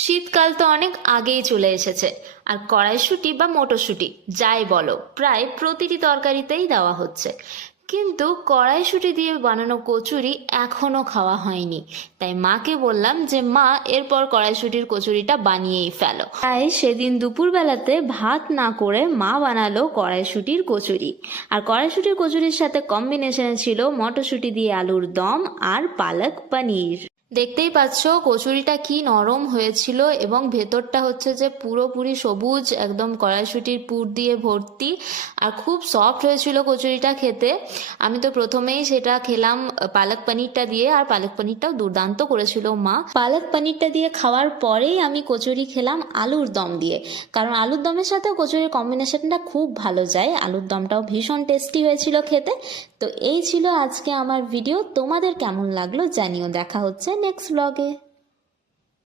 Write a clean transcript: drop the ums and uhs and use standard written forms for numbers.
শীতকাল তো অনেক আগেই চলে এসেছে, আর কড়াইশুঁটি বা মটরশুঁটি যাই বলো প্রায় প্রতিটি তরকারিতেই দেওয়া হচ্ছে। কিন্তু কড়াইশুঁটি দিয়ে বানানো কচুরি এখনো খাওয়া হয়নি। তাই মাকে বললাম যে মা, এরপর কড়াইশুঁটির কচুরিটা বানিয়েই ফেলো। তাই সেদিন দুপুরবেলাতে ভাত না করে মা বানালো কড়াইশুঁটির কচুরি। আর কড়াইশুঁটির কচুরির সাথে কম্বিনেশনে ছিল মটরশুঁটি দিয়ে আলুর দম আর পালক পনির। দেখতেই পাচ্ছ কচুরিটা কি নরম হয়েছিল, এবং ভেতরটা হচ্ছে যে পুরোপুরি সবুজ, একদম কড়াইশুঁটির পুর দিয়ে ভর্তি, আর খুব সফট হয়েছিল কচুরিটা খেতে। আমি তো প্রথমেই সেটা খেলাম পালক পনিরটা দিয়ে, আর পালক পনিরটাও দুর্দান্ত করেছিল মা। পালক পনিরটা দিয়ে খাওয়ার পরেই আমি কচুরি খেলাম আলুর দম দিয়ে, কারণ আলুর দমের সাথে কচুরির কম্বিনেশনটা খুব ভালো যায়। আলুর দমটাও ভীষণ টেস্টি হয়েছিল খেতে। তো এই ছিল আজকে আমার ভিডিও। তোমাদের কেমন লাগলো জানিও। দেখা হচ্ছে নেক্সট ব্লগে।